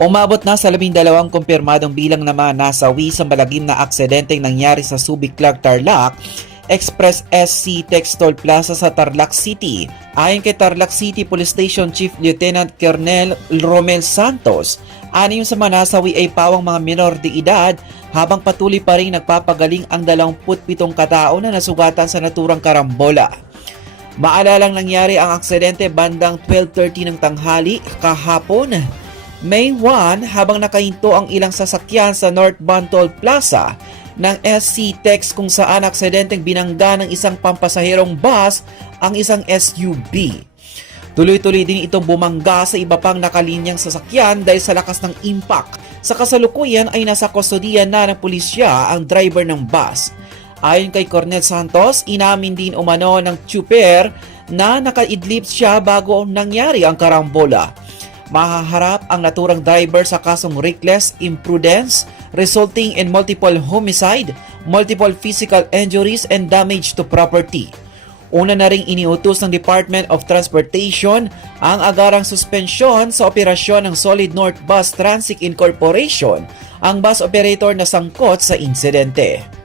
Umabot na sa labing dalawang kumpirmadong bilang na mga nasawi sa malagim na aksidenteng nangyari sa Subic Clark Tarlac Express SC Textol Plaza sa Tarlac City. Ayon kay Tarlac City Police Station Chief Lieutenant Colonel Romel Santos, anim sa mga nasawi ay pawang mga minor de edad habang patuloy pa rin nagpapagaling ang 27 katao na nasugatan sa naturang karambola. Maalalang nangyari ang aksidente bandang 12.30 ng tanghali kahapon may 1 habang nakahinto ang ilang sasakyan sa Northbound Toll Plaza ng SC Tex kung saan aksidenteng binangga ng isang pampasaherong bus ang isang SUV. Tuloy-tuloy din itong bumangga sa iba pang nakalinyang sasakyan dahil sa lakas ng impact. Sa kasalukuyan ay nasa kustodiya na ng pulisya ang driver ng bus. Ayon kay Cornel Santos, inamin din umano ng Chuper na nakaidlip siya bago nangyari ang karambola mahaharap ang naturang driver sa kasong reckless imprudence resulting in multiple homicide, multiple physical injuries and damage to property. Una na ring iniutos ng Department of Transportation ang agarang suspensyon sa operasyon ng Solid North Bus Transit Incorporation, ang bus operator na sangkot sa insidente.